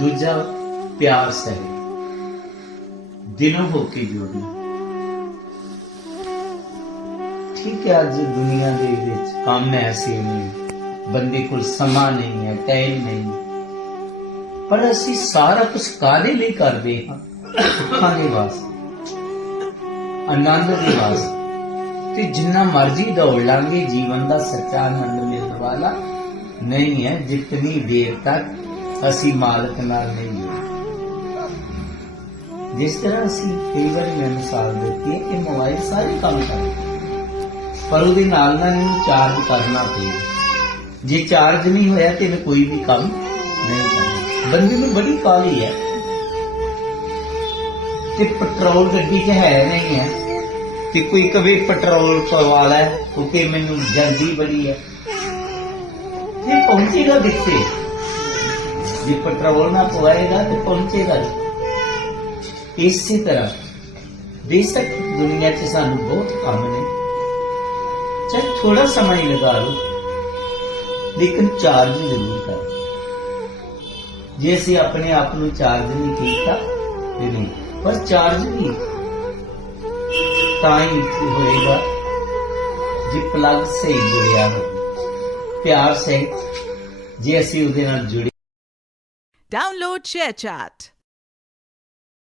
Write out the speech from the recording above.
ਦੂਜਾ ਪਿਆਰ ਸਹਿ। ਦਿਨੋਂ ਹੋ ਕੇ ਜੋੜਨਾ ਠੀਕ ਹੈ ਅੱਜ ਦੁਨੀਆ ਦੇ ਵਿੱਚ ਕੰਮ ਐਸੇ ਨੇ, ਬੰਦੇ ਕੋਲ ਸਮਾਂ ਨਹੀਂ ਹੈ ਟਾਈਮ ਨਹੀਂ। ਪਰ ਅਸੀਂ ਸਾਰਾ ਕੁਝ ਕਾਹਦੇ ਲਈ ਕਰਦੇ ਹਾਂ? ਸੁੱਖਾਂ ਦੇ ਵਾਸਤੇ, ਆਨੰਦ ਦੇ ਵਾਸਤੇ। ਤੇ ਜਿੰਨਾ ਮਰਜ਼ੀ ਦੌੜ ਲਾਂਗੇ, ਜੀਵਨ ਦਾ ਸੱਚਾ ਆਨੰਦ ਮਿਲਣ ਵਾਲਾ ਨਹੀਂ ਹੈ। ਜਿਤਨੀ ਦੇਰ ਤੱਕ ਅਸੀਂ ਮਾਲਕ ਨਾਲ ਨਹੀਂ ਜੁੜੇ। ਜਿਸ ਤਰ੍ਹਾਂ ਅਸੀਂ ਕਈ ਵਾਰੀ ਮੈਂ ਮਿਸਾਲ ਦਿੱਤੀ ਹੈ ਕਿ ਮੋਬਾਈਲ ਸਾਰੇ ਕੰਮ ਕਰਦਾ ਪਰ ਉਹਦੇ ਨਾਲ ਨਾਲ ਇਹਨੂੰ ਚਾਰਜ ਕਰਨਾ ਪਏਗਾ ਜੇ ਚਾਰਜ ਨਹੀਂ ਹੋਇਆ ਤੇ ਇਹਨੇ ਕੋਈ ਵੀ ਕੰਮ ਨਹੀਂ ਕਰਨਾ। ਬੰਦੇ ਨੂੰ ਬੜੀ ਕਾਹਲੀ ਹੈ। ਤੇ ਪੈਟਰੋਲ ਗੱਡੀ 'ਚ ਹੈ ਨਹੀਂ ਹੈ। ਤੇ ਕੋਈ ਕਵੇ ਪੈਟਰੋਲ ਪਵਾ ਲੈ, ਕਿਉਂਕਿ ਮੈਨੂੰ ਜਲਦੀ ਬੜੀ ਹੈ। ਤੇ ਪਹੁੰਚੇਗਾ ਕਿੱਥੇ? ਜੇ ਪੈਟਰੋਲ ਨਾ ਪਵਾਏਗਾ ਤੇ ਪਹੁੰਚੇਗਾ ਨਹੀਂ। ਇਸੇ ਤਰ੍ਹਾਂ ਬੇਸ਼ੱਕ ਦੁਨੀਆ 'ਚ ਸਾਨੂੰ ਬਹੁਤ ਕੰਮ ਨੇ ਚਾਹੇ ਥੋੜਾ ਸਮਾਂ ਹੀ ਲਗਾ ਲਓ ਲੇਕਿਨ ਚਾਰਜ ਜ਼ਰੂਰ ਕਰੋ ਜੇ ਅਸੀਂ ਆਪਣੇ ਆਪ ਨੂੰ ਚਾਰਜ ਨਹੀਂ ਕੀਤਾ ਤੇ ਨਹੀਂ ਪਰ ਚਾਰਜ ਵੀ ਤਾਂ ਹੀ ਹੋਏਗਾ ਜੇ ਪਲੱਗ ਸਹੀ ਜੁੜਿਆ ਹੋ ਪਿਆਰ ਸਹਿਤ ਜੇ ਅਸੀਂ ਉਹਦੇ ਨਾਲ ਜੁੜੇ Download ShareChat.